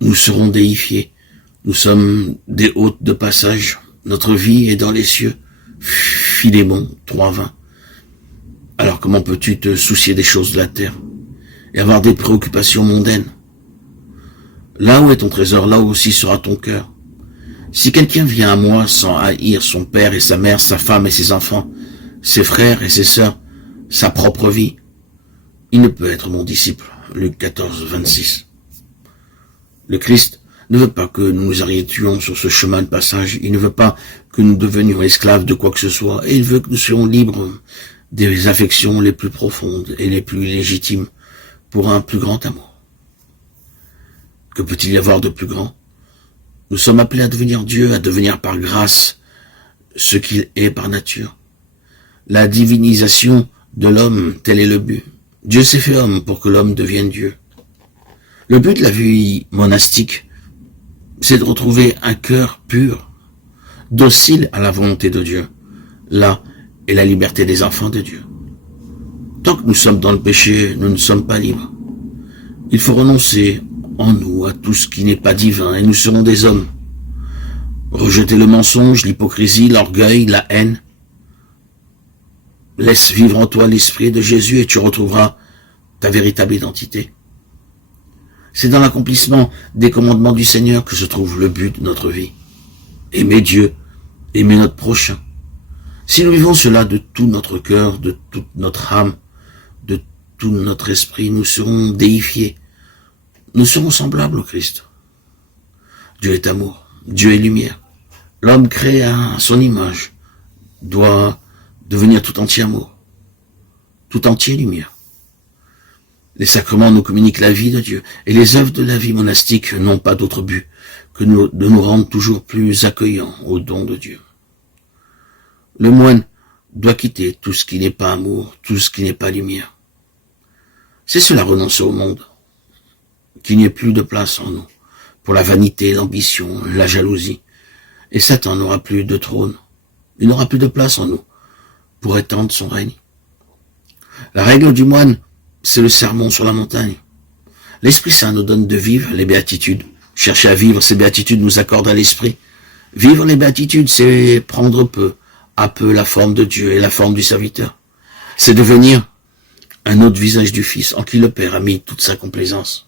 nous serons déifiés. Nous sommes des hôtes de passage. Notre vie est dans les cieux. Philémon 3:20. Alors comment peux-tu te soucier des choses de la terre et avoir des préoccupations mondaines? Là où est ton trésor, là aussi sera ton cœur. Si quelqu'un vient à moi sans haïr son père et sa mère, sa femme et ses enfants, ses frères et ses sœurs, sa propre vie, il ne peut être mon disciple. Luc 14:26. Le Christ ne veut pas que nous nous arrêtions sur ce chemin de passage. Il ne veut pas que nous devenions esclaves de quoi que ce soit. Et il veut que nous soyons libres des affections les plus profondes et les plus légitimes pour un plus grand amour. Que peut-il y avoir de plus grand? Nous sommes appelés à devenir Dieu, à devenir par grâce ce qu'il est par nature. La divinisation de l'homme, tel est le but. Dieu s'est fait homme pour que l'homme devienne Dieu. Le but de la vie monastique, c'est de retrouver un cœur pur, docile à la volonté de Dieu. Là est la liberté des enfants de Dieu. Tant que nous sommes dans le péché, nous ne sommes pas libres. Il faut renoncer en nous à tout ce qui n'est pas divin et nous serons des hommes. Rejetez le mensonge, l'hypocrisie, l'orgueil, la haine. Laisse vivre en toi l'esprit de Jésus et tu retrouveras ta véritable identité. C'est dans l'accomplissement des commandements du Seigneur que se trouve le but de notre vie. Aimer Dieu, aimer notre prochain. Si nous vivons cela de tout notre cœur, de toute notre âme, de tout notre esprit, nous serons déifiés. Nous serons semblables au Christ. Dieu est amour, Dieu est lumière. L'homme créé à son image doit devenir tout entier amour, tout entier lumière. Les sacrements nous communiquent la vie de Dieu, et les œuvres de la vie monastique n'ont pas d'autre but que de nous rendre toujours plus accueillants au don de Dieu. Le moine doit quitter tout ce qui n'est pas amour, tout ce qui n'est pas lumière. C'est cela renoncer au monde, qu'il n'y ait plus de place en nous pour la vanité, l'ambition, la jalousie. Et Satan n'aura plus de trône, il n'aura plus de place en nous pour étendre son règne. La règle du moine, c'est le sermon sur la montagne. L'Esprit Saint nous donne de vivre les béatitudes. Chercher à vivre ces béatitudes nous accorde à l'Esprit. Vivre les béatitudes, c'est prendre peu à peu la forme de Dieu et la forme du serviteur. C'est devenir un autre visage du Fils en qui le Père a mis toute sa complaisance.